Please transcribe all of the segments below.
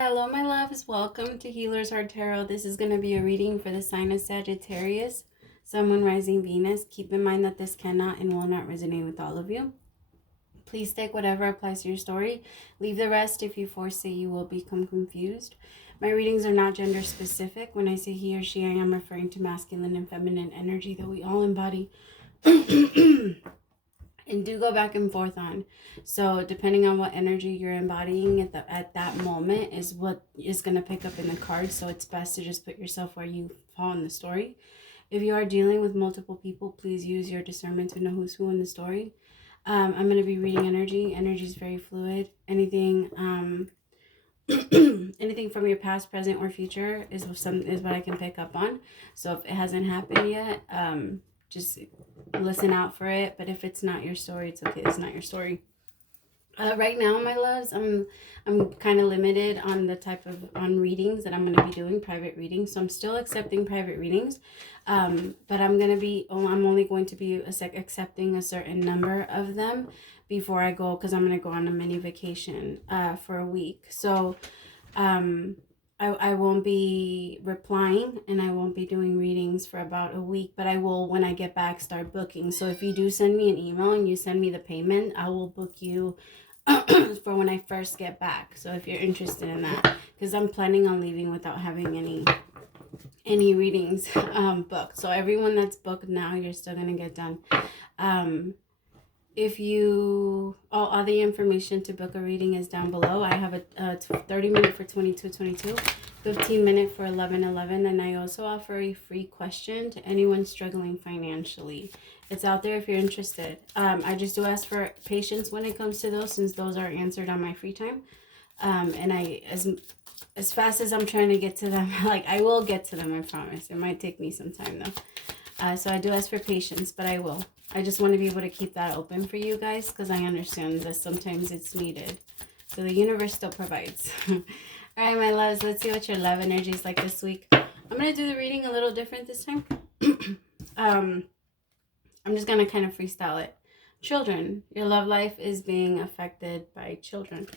Hello, my loves. Welcome to Healers Heart Tarot. This is going to be a reading for the sign of Sagittarius, Sun, Moon, Rising, Venus. Keep in mind that this cannot and will not resonate with all of you. Please take whatever applies to your story. Leave the rest. If you force it, you will become confused. My readings are not gender specific. When I say he or she, I am referring to masculine and feminine energy that we all embody. And do go back and forth on. So depending on what energy you're embodying at that moment is what is going to pick up in the cards. So it's best to just put yourself where you fall in the story. If you are dealing with multiple people, please use your discernment to know who's who in the story. I'm going to be reading energy. Energy is very fluid. Anything anything from your past, present, or future is what I can pick up on. So if it hasn't happened yet, just listen out for it. But if it's not your story, it's okay. It's not your story. Right now, my loves, I'm kind of limited on the type of readings that I'm going to be doing, private readings. So I'm still accepting private readings, but I'm only going to be accepting a certain number of them before I go, because I'm going to go on a mini vacation for a week. So I won't be replying and I won't be doing readings for about a week, but I will, when I get back, start booking. So if you do send me an email and you send me the payment, I will book you for when I first get back. So if you're interested in that, because I'm planning on leaving without having any readings booked. So everyone that's booked now, you're still going to get done. If you, all the information to book a reading is down below. I have a 30-minute for 22-22, 15-minute for 11-11, and I also offer a free question to anyone struggling financially. It's out there if you're interested. I just do ask for patience when it comes to those, since those are answered on my free time. And as fast as I'm trying to get to them, like, I will get to them, I promise. It might take me some time though. So I do ask for patience, but I will. I just want to be able to keep that open for you guys, because I understand that sometimes it's needed. So the universe still provides. All right, my loves, let's see what your love energy is like this week. I'm going to do the reading a little different this time. I'm just going to kind of freestyle it. Children, your love life is being affected by children.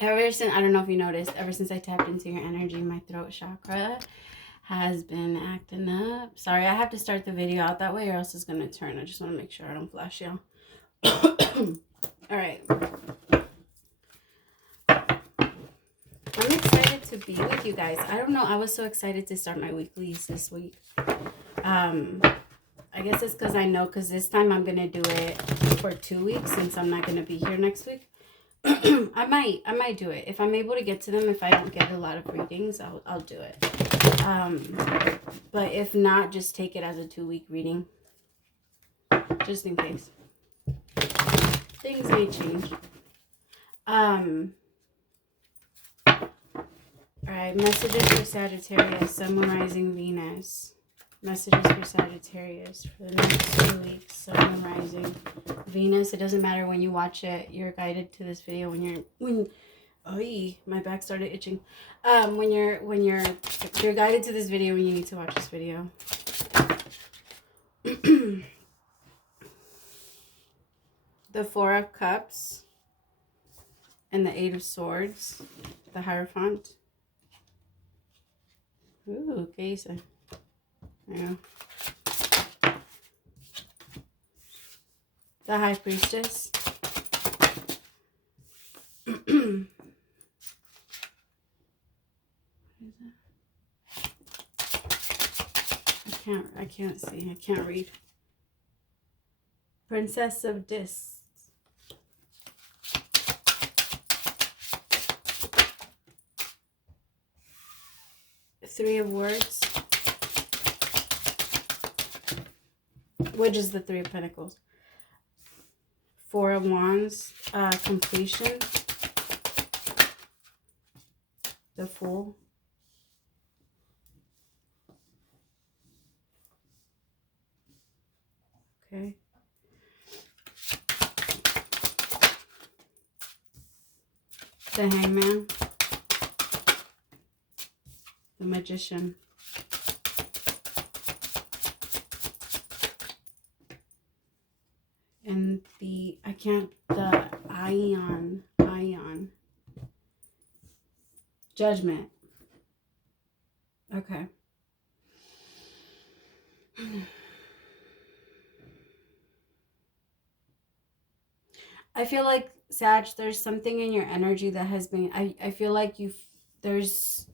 Ever since, I don't know if you noticed, ever since I tapped into your energy, my throat chakra has been acting up. Sorry, I have to start the video out that way or else it's going to turn. I just want to make sure I don't flash y'all. All right. I'm excited to be with you guys. I don't know. I was so excited to start my weeklies this week. I guess it's because I know, because this time I'm going to do it for 2 weeks since I'm not going to be here next week. I might do it. If I'm able to get to them, if I don't get a lot of readings, I'll do it. But if not, just take it as a 2-week reading. Just in case. Things may change. Alright, messages for Sagittarius, Sun, Moon, Rising, Venus. Messages for Sagittarius for the next 2 weeks, Sun, Moon, Rising, Venus. It doesn't matter when you watch it. You're guided to this video my back started itching. You're guided to this video when you need to watch this video. The Four of Cups and the Eight of Swords, the Hierophant. Ooh, okay, so yeah. The High Priestess. I can't see. I can't read. Princess of Discs. Three of Words. Which is the Three of Pentacles. Four of Wands. Completion. The Fool. Okay. The Hangman. The Magician. And the Ion. Judgment. Okay. I feel like, Sag, there's something in your energy that has been, I feel like there's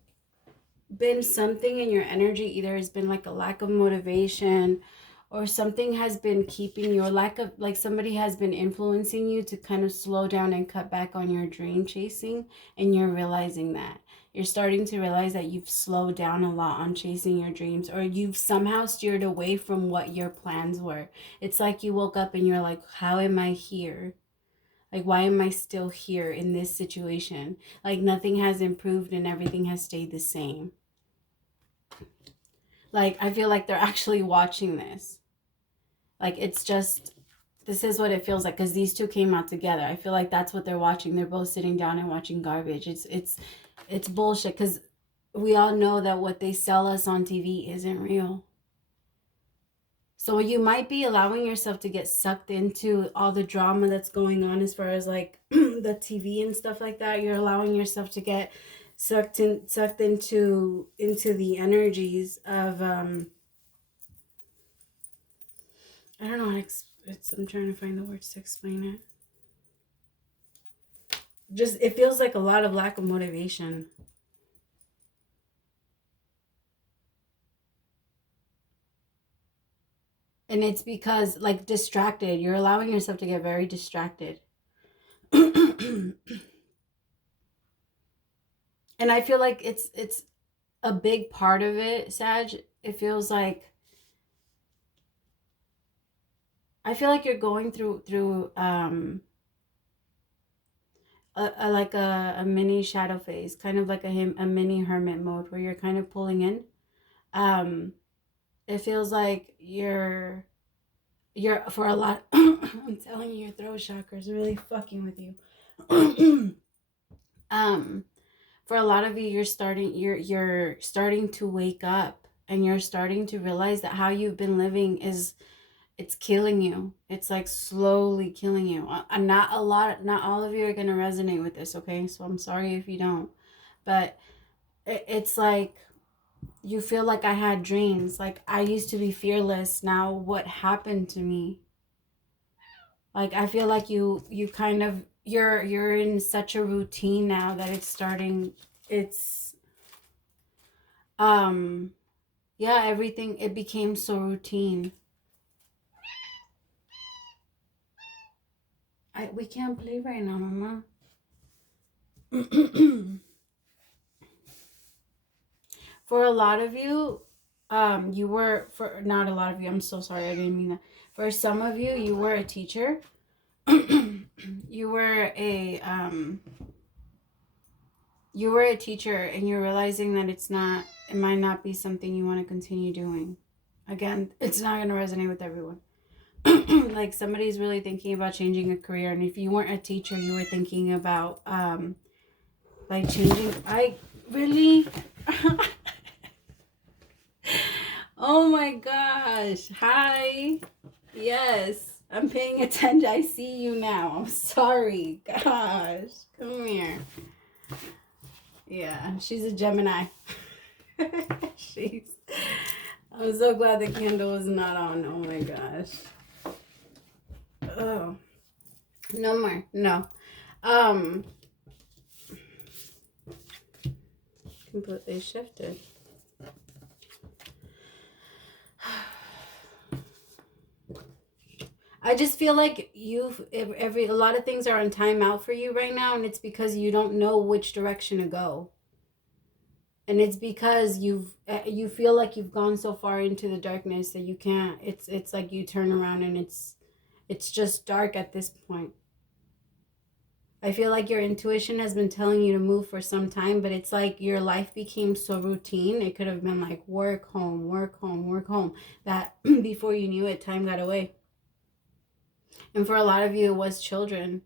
been something in your energy. Either it's been like a lack of motivation, or something has been keeping your lack of, like somebody has been influencing you to kind of slow down and cut back on your dream chasing, and you're realizing that. You're starting to realize that you've slowed down a lot on chasing your dreams, or you've somehow steered away from what your plans were. It's like you woke up and you're like, how am I here? Like, why am I still here in this situation? Like, nothing has improved and everything has stayed the same. Like, I feel like they're actually watching this. Like, it's just, this is what it feels like, because these two came out together. I feel like that's what they're watching. They're both sitting down and watching garbage. It's bullshit, because we all know that what they sell us on TV isn't real. So you might be allowing yourself to get sucked into all the drama that's going on as far as like the TV and stuff like that. You're allowing yourself to get sucked into the energies of I don't know how to I'm trying to find the words to explain it. Just, it feels like a lot of lack of motivation. And it's because, like, distracted. You're allowing yourself to get very distracted. And I feel like it's a big part of it, Sag. It feels like, I feel like you're going through like a mini shadow phase, kind of like a mini hermit mode, where you're kind of pulling in. It feels like you're for a lot I'm telling you, your throat chakra is really fucking with you. For a lot of you, you're starting to wake up, and you're starting to realize that how you've been living it's killing you. It's like slowly killing you. Not all of you are going to resonate with this, okay? So I'm sorry if you don't. But it's like, you feel like, I had dreams. Like, I used to be fearless. Now what happened to me? Like, I feel like you kind of, you're in such a routine now that it's yeah, everything, it became so routine. We can't play right now, Mama. For a lot of you, you were, for not a lot of you, I'm so sorry, I didn't mean that. For some of you, you were a teacher. You were a teacher, and you're realizing that it might not be something you want to continue doing. Again, it's not going to resonate with everyone. Like, somebody's really thinking about changing a career, and if you weren't a teacher, you were thinking about like changing. I really oh my gosh, hi. Yes, I'm paying attention. I see you now. I'm sorry. Gosh, come here. Yeah, she's a Gemini. I'm so glad the candle is not on. Oh my gosh. Oh, no more. No. Completely shifted. I just feel like a lot of things are on timeout for you right now, and it's because you don't know which direction to go. And it's because you feel like you've gone so far into the darkness that you can't. It's like you turn around and it's just dark at this point. I feel like your intuition has been telling you to move for some time, but it's like your life became so routine. It could have been like work, home, work, home, work, home, that before you knew it, time got away. And for a lot of you, it was children.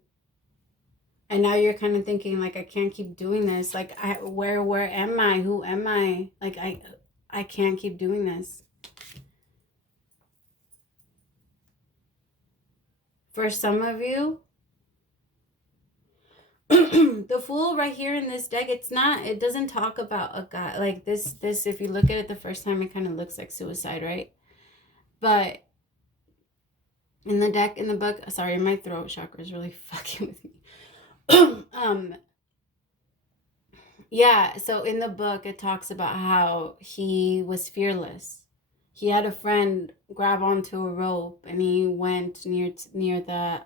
And now you're kind of thinking, like, I can't keep doing this. Like, where am I? Who am I? Like, I can't keep doing this. For some of you, The Fool right here in this deck, it doesn't talk about a guy like this. If you look at it the first time, it kind of looks like suicide, right? But in the deck, in the book, sorry, my throat chakra is really fucking with me. Yeah, so in the book, it talks about how he was fearless. He had a friend grab onto a rope, and he went near the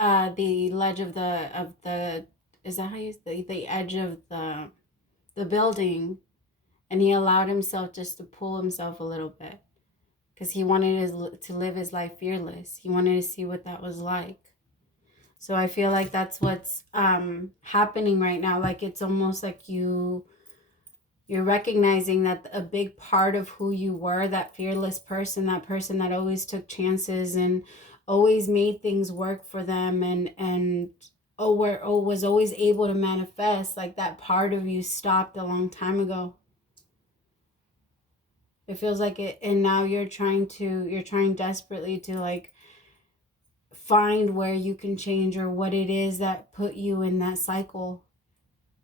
ledge of the is that how you say the edge of the building, and he allowed himself just to pull himself a little bit because he wanted to live his life fearless. He wanted to see what that was like. So I feel like that's what's happening right now. Like it's almost like you're recognizing that a big part of who you were, that fearless person, that person that always took chances and always made things work for them and was always able to manifest, like that part of you stopped a long time ago. It feels like it, and now you're trying desperately to like find where you can change or what it is that put you in that cycle.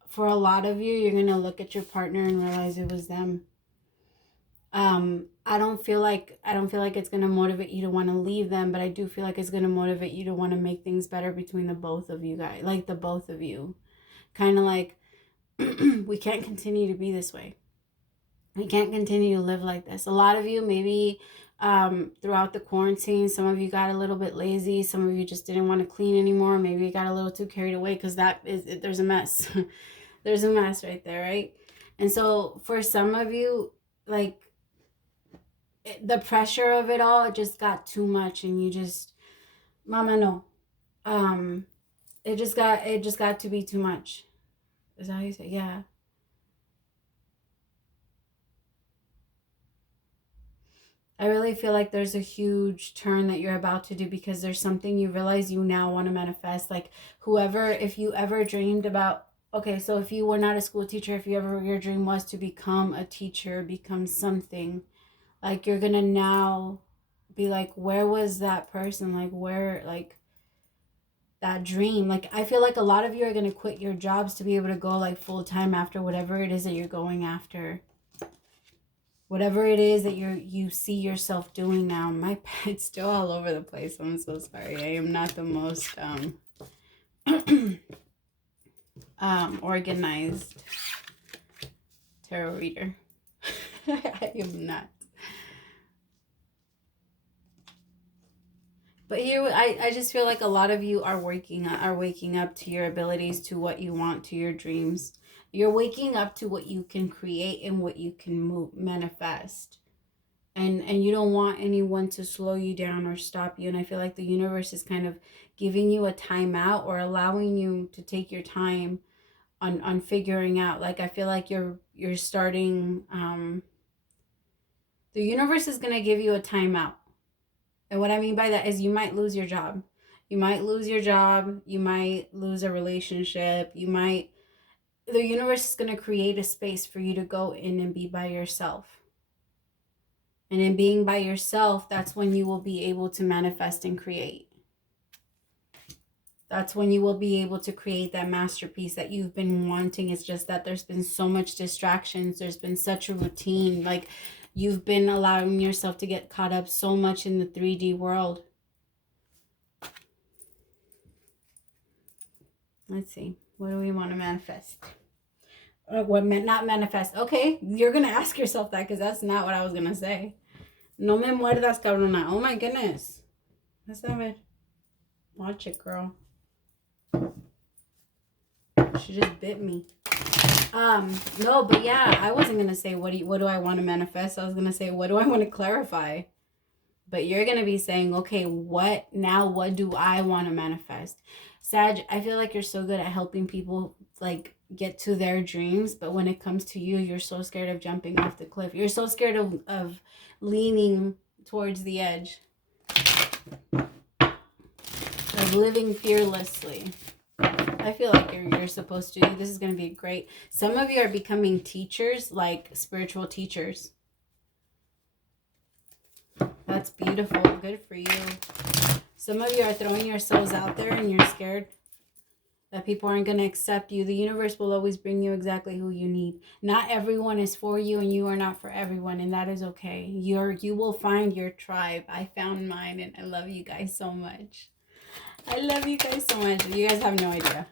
For a lot of you, you're going to look at your partner and realize it was them. I don't feel like it's going to motivate you to want to leave them, but I do feel like it's going to motivate you to want to make things better between the both of you guys, like the both of you. Kind of like, we can't continue to be this way. We can't continue to live like this. A lot of you, maybe throughout the quarantine, some of you got a little bit lazy. Some of you just didn't want to clean anymore. Maybe you got a little too carried away because there's a mess. There's a mess right there, right? And so for some of you, like the pressure of it all, it just got too much, and you just, mama, no. It just got to be too much. Is that how you say? Yeah. I really feel like there's a huge turn that you're about to do because there's something you realize you now want to manifest. Like if you ever dreamed about, okay, so if you were not a school teacher, if your dream was to become a teacher, become something, like you're gonna now be like, where was that person? Like where, like that dream. Like I feel like a lot of you are gonna quit your jobs to be able to go like full time after whatever it is that you're going after. Whatever it is that you see yourself doing now. My pet's still all over the place. I'm so sorry. I am not the most organized tarot reader. I am not. But here, I just feel like a lot of you are waking up to your abilities, to what you want, to your dreams. You're waking up to what you can create and what you can manifest. And you don't want anyone to slow you down or stop you. And I feel like the universe is kind of giving you a timeout or allowing you to take your time on figuring out. Like I feel like you're starting, the universe is going to give you a timeout. And what I mean by that is you might lose your job. You might lose your job. You might lose a relationship. The universe is going to create a space for you to go in and be by yourself. And in being by yourself, that's when you will be able to manifest and create. That's when you will be able to create that masterpiece that you've been wanting. It's just that there's been so much distractions. There's been such a routine. Like you've been allowing yourself to get caught up so much in the 3D world. Let's see. What do we want to manifest? Not manifest. Okay, you're going to ask yourself that because that's not what I was going to say. No me muerdas, cabrona. Oh my goodness. Let's have it. Watch it, girl. She just bit me. No, but yeah, I wasn't going to say what do I want to manifest. I was going to say, what do I want to clarify? But you're going to be saying, okay, what do I want to manifest? Sag, I feel like you're so good at helping people like get to their dreams, but when it comes to you, you're so scared of jumping off the cliff. You're so scared of leaning towards the edge. Of living fearlessly. I feel like you're supposed to. This is going to be great. Some of you are becoming teachers, like spiritual teachers. That's beautiful. Good for you. Some of you are throwing yourselves out there and you're scared that people aren't going to accept you. The universe will always bring you exactly who you need. Not everyone is for you, and you are not for everyone, and that is okay. You will find your tribe. I found mine, and I love you guys so much. I love you guys so much. You guys have no idea.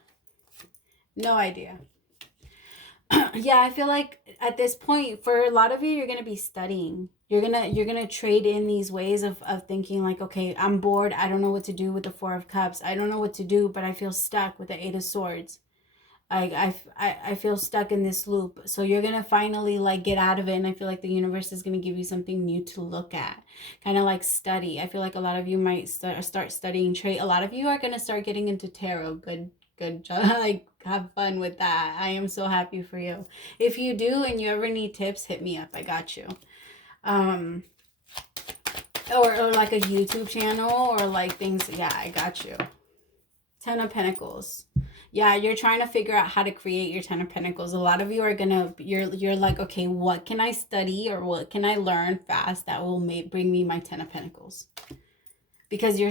No idea. Yeah, I feel like at this point, for a lot of you, you're gonna be studying. You're gonna trade in these ways of thinking like, okay, I'm bored. I don't know what to do with the Four of Cups. I don't know what to do, but I feel stuck with the Eight of Swords. I feel stuck in this loop. So you're gonna finally like get out of it, and I feel like the universe is gonna give you something new to look at, kind of like study. I feel like a lot of you might start studying trade. A lot of you are gonna start getting into tarot. Good job. Like, have fun with that. I am so happy for you. If you do and you ever need tips, hit me up. I got you. Or like a YouTube channel or like things. Yeah, I got you. Ten of Pentacles. Yeah, you're trying to figure out how to create your Ten of Pentacles. A lot of you are gonna, you're like, okay, what can I study or what can I learn fast that will bring me my Ten of Pentacles? Because you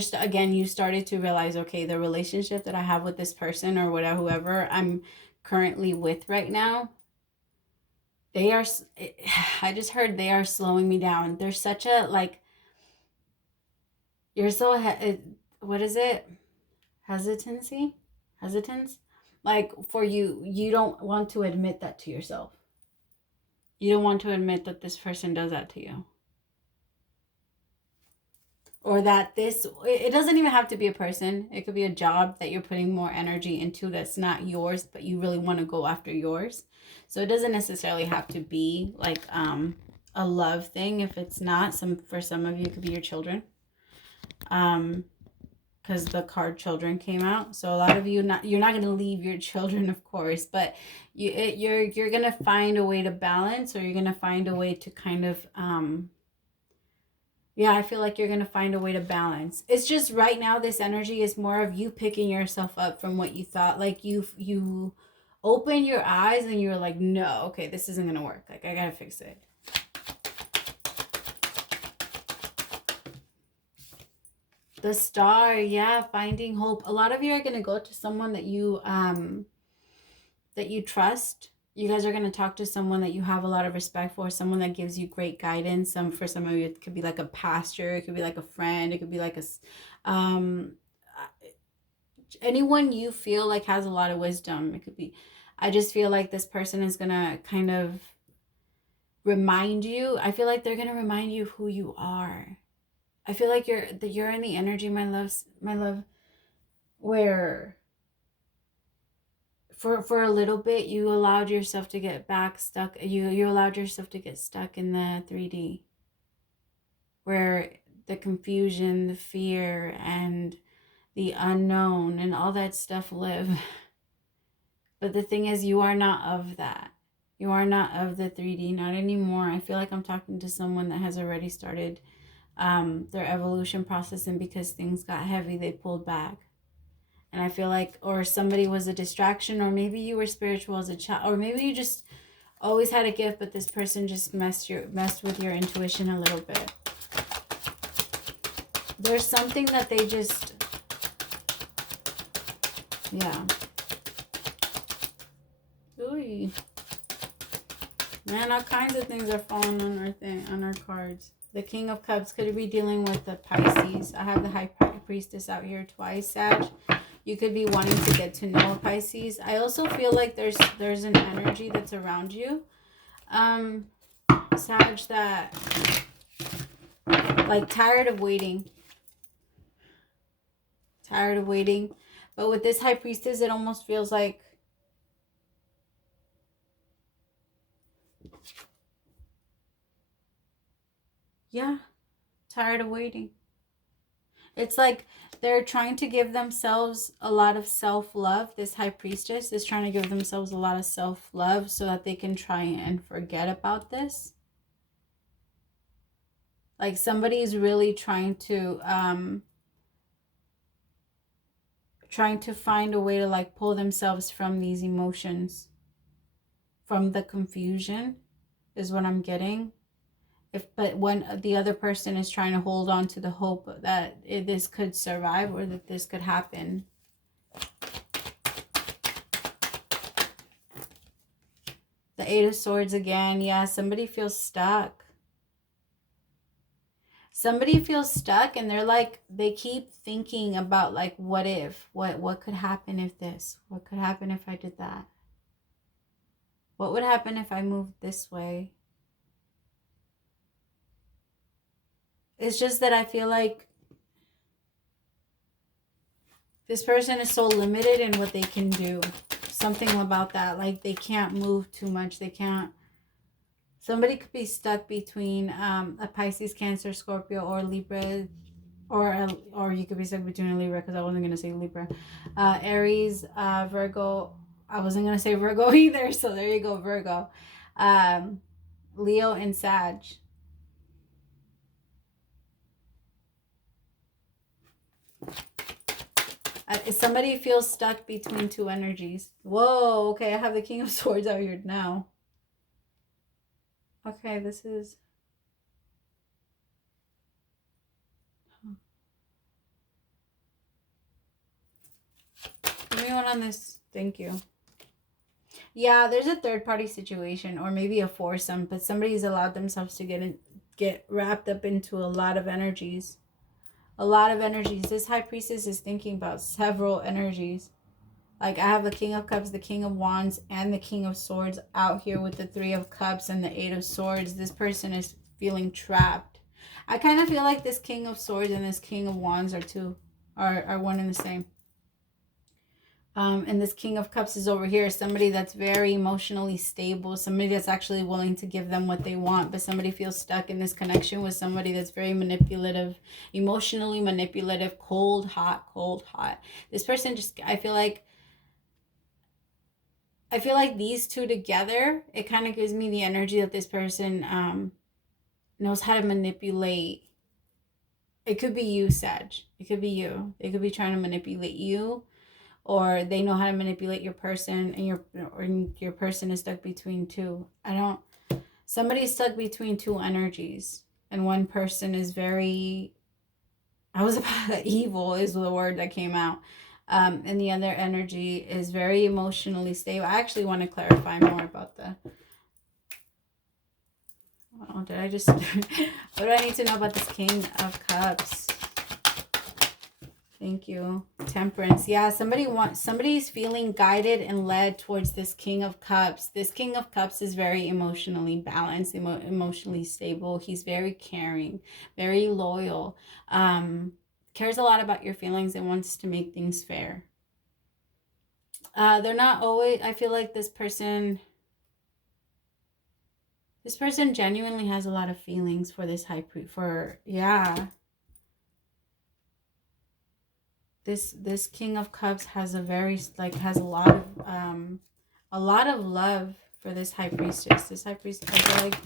started to realize, okay, the relationship that I have with this person or whatever, whoever I'm currently with right now, I just heard they are slowing me down. There's such a, like, you're so, what is it? Hesitance? Like, for you don't want to admit that to yourself. You don't want to admit that this person does that to you. Or that it doesn't even have to be a person. It could be a job that you're putting more energy into that's not yours, but you really want to go after yours. So it doesn't necessarily have to be like a love thing. If it's not, for some of you, it could be your children. Because the card children came out. So a lot of you, you're not going to leave your children, of course, but you're going to find a way to balance, or you're going to find a way to kind of... yeah, I feel like you're going to find a way to balance. It's just right now, this energy is more of you picking yourself up from what you thought. Like you open your eyes and you're like, no, okay, this isn't going to work. Like, I got to fix it. The Star, yeah, finding hope. A lot of you are going to go to someone that you trust. You guys are going to talk to someone that you have a lot of respect for, someone that gives you great guidance. For some of you, it could be like a pastor, it could be like a friend, it could be like anyone you feel like has a lot of wisdom. It could be, I just feel like this person is going to kind of remind you. I feel like they're going to remind you of who you are. I feel like you're in the energy, my love, where for a little bit, you allowed yourself to get stuck. You allowed yourself to get stuck in the 3D, where the confusion, the fear, and the unknown and all that stuff live. But the thing is, you are not of that. You are not of the 3D, not anymore. I feel like I'm talking to someone that has already started their evolution process, and because things got heavy, they pulled back. And I feel like, or somebody was a distraction, or maybe you were spiritual as a child, or maybe you just always had a gift, but this person just messed with your intuition a little bit. There's something that they just, yeah. Ooh. Man, all kinds of things are falling on our cards. The King of Cups could be dealing with the Pisces. I have the High Priestess out here twice, Sag. You could be wanting to get to know a Pisces. I also feel like there's an energy that's around you, Sag, that like tired of waiting. But with this High Priestess, it almost feels like tired of waiting. It's like they're trying to give themselves a lot of self-love. This High Priestess is trying to give themselves a lot of self-love so that they can try and forget about this. Like somebody is really trying to find a way to like pull themselves from these emotions, from the confusion is what I'm getting. But when the other person is trying to hold on to the hope that this could survive or that this could happen. The Eight of Swords again. Yeah, somebody feels stuck. Somebody feels stuck and they're like, they keep thinking about like, what if? What could happen if this? What could happen if I did that? What would happen if I moved this way? It's just that I feel like this person is so limited in what they can do. Something about that. Like they can't move too much. They can't. Somebody could be stuck between a Pisces, Cancer, Scorpio, or Libra. Or you could be stuck between a Libra, because I wasn't going to say Libra. Aries, Virgo. I wasn't going to say Virgo either. So there you go, Virgo. Leo and Sag. Somebody feels stuck between two energies. Whoa, okay, I have the King of Swords out here now. Okay, this is... Give me one on this. Thank you. Yeah, there's a third-party situation, or maybe a foursome, but somebody's allowed themselves to get wrapped up into a lot of energies. A lot of energies. This High Priestess is thinking about several energies. Like I have the King of Cups, the King of Wands, and the King of Swords out here with the Three of Cups and the Eight of Swords. This person is feeling trapped. I kind of feel like this King of Swords and this King of Wands are one and the same. And this King of Cups is over here. Somebody that's very emotionally stable. Somebody that's actually willing to give them what they want. But somebody feels stuck in this connection with somebody that's very manipulative. Emotionally manipulative. Cold, hot, cold, hot. This person just, I feel like these two together, it kind of gives me the energy that this person knows how to manipulate. It could be you, Sag. It could be you. They could be trying to manipulate you. Or they know how to manipulate your person, and your person is stuck between two. Somebody's stuck between two energies, and one person is very, evil is the word that came out. And the other energy is very emotionally stable. I actually want to clarify more about oh, did I just, what do I need to know about this King of Cups? Thank you. Temperance. Yeah, somebody's feeling guided and led towards this King of Cups. This King of Cups is very emotionally balanced, emotionally stable. He's very caring, very loyal. Cares a lot about your feelings and wants to make things fair. They're not always, I feel like this person genuinely has a lot of feelings for this yeah. This King of Cups has has a lot of love for this High Priestess. This High Priestess, I feel like,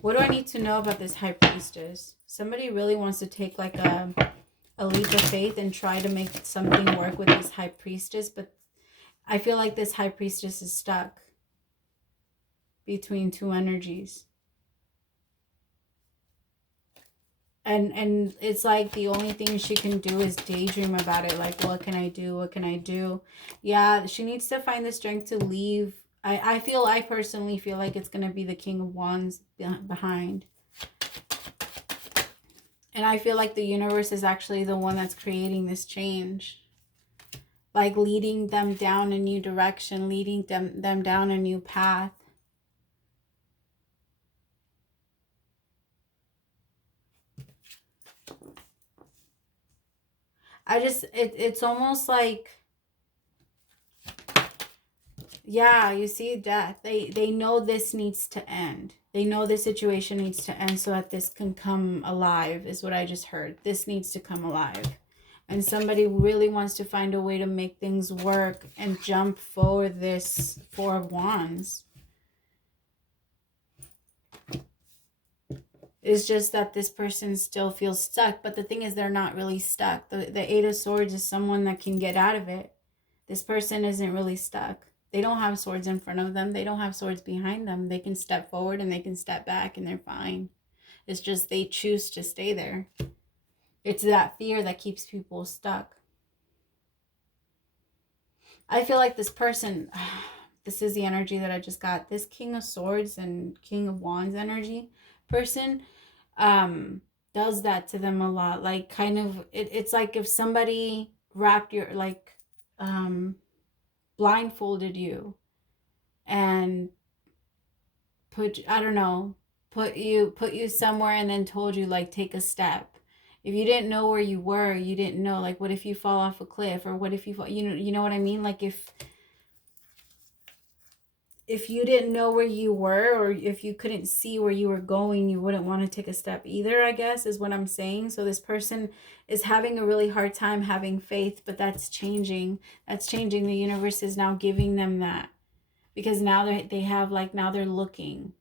what do I need to know about this High Priestess? Somebody really wants to take like a leap of faith and try to make something work with this High Priestess, but I feel like this High Priestess is stuck between two energies. And it's like the only thing she can do is daydream about it. Like, what can I do? What can I do? Yeah, she needs to find the strength to leave. I personally feel like it's going to be the King of Wands behind. And I feel like the universe is actually the one that's creating this change. Like leading them down a new direction, leading them down a new path. It's almost like, yeah, you see death. They know this needs to end. They know the situation needs to end so that this can come alive, is what I just heard. This needs to come alive. And somebody really wants to find a way to make things work and jump for this Four of Wands. It's just that this person still feels stuck. But the thing is, they're not really stuck. The Eight of Swords is someone that can get out of it. This person isn't really stuck. They don't have swords in front of them. They don't have swords behind them. They can step forward and they can step back and they're fine. It's just they choose to stay there. It's that fear that keeps people stuck. I feel like this person, this is the energy that I just got. This King of Swords and King of Wands energy person does that to them a lot. Like kind of, it's like if somebody wrapped your, like, blindfolded you and put, I don't know, put you somewhere and then told you, like, take a step. If you didn't know where you were, you didn't know, like, what if you fall off a cliff, or what if you fall, you know what I mean? Like if you didn't know where you were, or if you couldn't see where you were going, you wouldn't want to take a step either, I guess, is what I'm saying. So this person is having a really hard time having faith, but that's changing. That's changing. The universe is now giving them that, because now they have, like, now they're looking,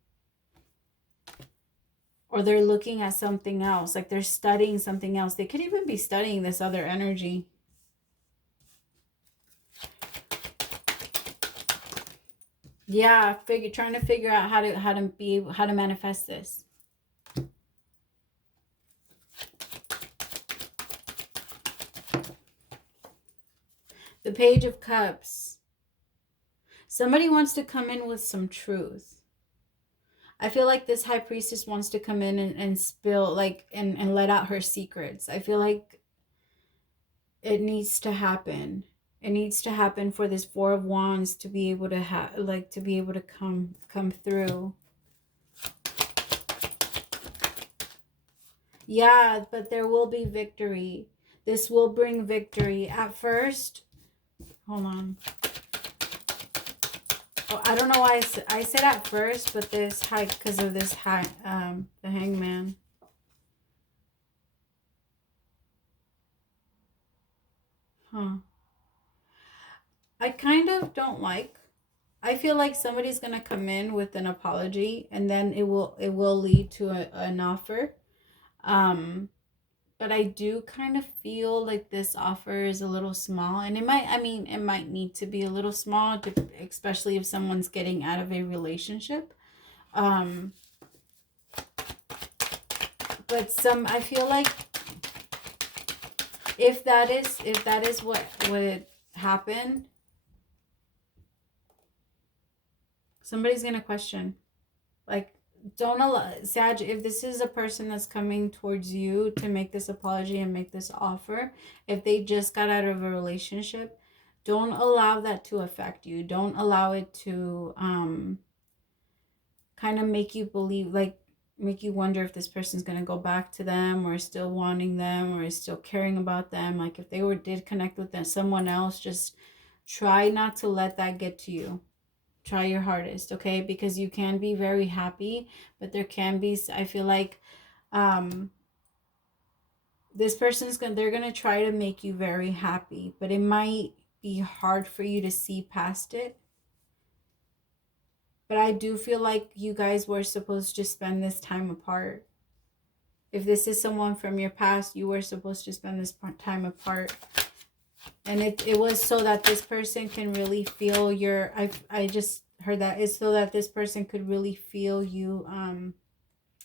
or they're looking at something else, like they're studying something else. They could even be studying this other energy. Yeah, trying to figure out how to manifest this. The Page of Cups. Somebody wants to come in with some truth. I feel like this High Priestess wants to come in and spill, like, and let out her secrets. I feel like it needs to happen. It needs to happen for this Four of Wands to be able to to be able to come through. Yeah, but there will be victory. This will bring victory. At first, hold on. Oh, I don't know why I said at first, but this high, because of this high, the Hangman. Huh. I kind of don't like. I feel like somebody's gonna come in with an apology, and then it will lead to an offer. But I do kind of feel like this offer is a little small, and it might, I mean, it might need to be a little small, especially if someone's getting out of a relationship. But I feel like if that is what happened, somebody's gonna question, like, don't allow, Sag, if this is a person that's coming towards you to make this apology and make this offer, if they just got out of a relationship, don't allow that to affect you. Don't allow it to kind of make you believe, like, make you wonder if this person's going to go back to them, or still wanting them, or is still caring about them. Like, if they did connect with someone else, just try not to let that get to you. Try your hardest, okay? Because you can be very happy, but there can be, I feel like this person's they're gonna try to make you very happy, but it might be hard for you to see past it. But I do feel like you guys were supposed to spend this time apart. If this is someone from your past, you were supposed to spend this time apart. And it was so that this person can really feel your, I just heard that it's so that this person could really feel you,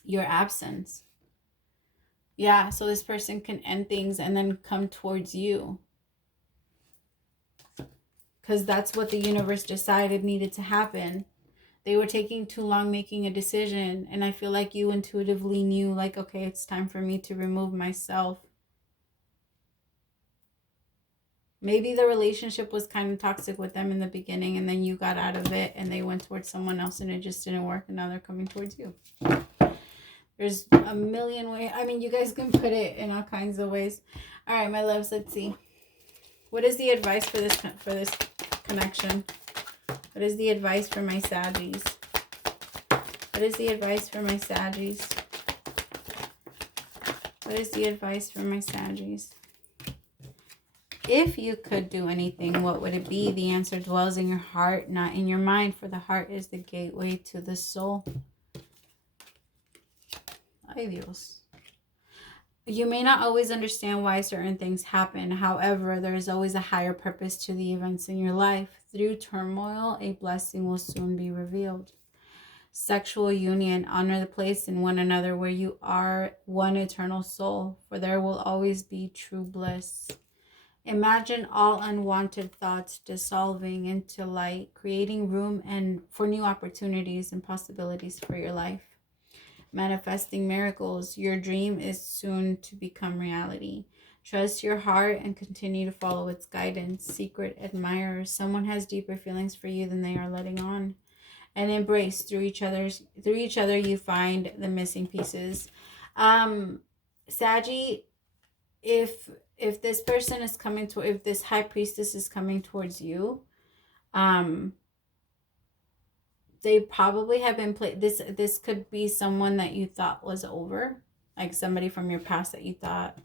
your absence. Yeah, so this person can end things and then come towards you. Because that's what the universe decided needed to happen. They were taking too long making a decision, and I feel like you intuitively knew, like, okay, it's time for me to remove myself. Maybe the relationship was kind of toxic with them in the beginning, and then you got out of it and they went towards someone else and it just didn't work, and now they're coming towards you. There's a million ways. I mean, you guys can put it in all kinds of ways. All right, my loves, let's see. What is the advice for this connection? What is the advice for my Saggies? What is the advice for my Saggies? What is the advice for my Saggies? If you could do anything, what would it be? The answer dwells in your heart, not in your mind, for the heart is the gateway to the soul. Ay, Dios. You may not always understand why certain things happen. However, there is always a higher purpose to the events in your life. Through turmoil, a blessing will soon be revealed. Sexual union, honor the place in one another where you are one eternal soul, for there will always be true bliss. Imagine all unwanted thoughts dissolving into light, creating room and for new opportunities and possibilities for your life. Manifesting miracles, your dream is soon to become reality. Trust your heart and continue to follow its guidance. Secret admirers, someone has deeper feelings for you than they are letting on. And embrace through each other you find the missing pieces. Saggy, if this person is coming to, if this high priestess is coming towards you, they probably have been this could be someone that you thought was over, like somebody from your past that you thought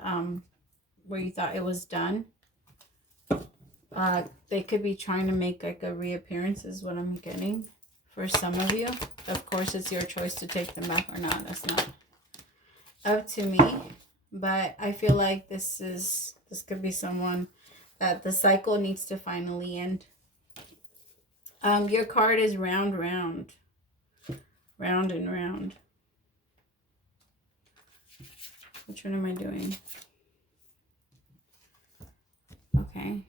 where you thought it was done. They could be trying to make like a reappearance is what I'm getting for some of you. Of course, it's your choice to take them back or not. That's not up to me. But I feel like this could be someone that the cycle needs to finally end. Your card is round, round. Round and round. Which one am I doing? Okay.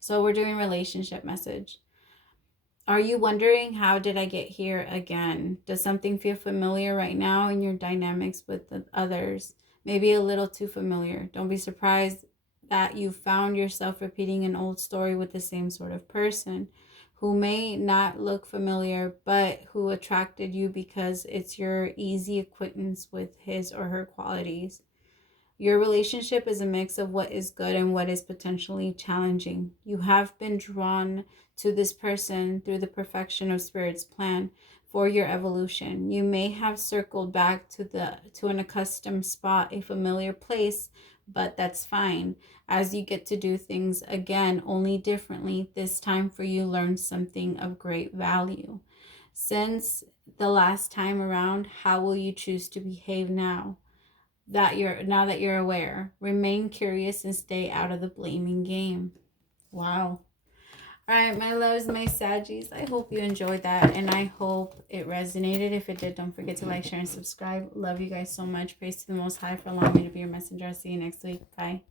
So we're doing relationship message. Are you wondering, how did I get here again? Does something feel familiar right now in your dynamics with the others? Maybe a little too familiar. Don't be surprised that you found yourself repeating an old story with the same sort of person who may not look familiar, but who attracted you because it's your easy acquaintance with his or her qualities. Your relationship is a mix of what is good and what is potentially challenging. You have been drawn to this person through the perfection of Spirit's plan for your evolution. You may have circled back to an accustomed spot, a familiar place, but that's fine, as you get to do things again, only differently. This time for you, learn something of great value. Since the last time around, how will you choose to behave now that you're aware? Remain curious and stay out of the blaming game. Wow. All right, my loves, my Saggies, I hope you enjoyed that, and I hope it resonated. If it did, don't forget to like, share, and subscribe. Love you guys so much. Praise to the Most High for allowing me to be your messenger. I'll see you next week. Bye.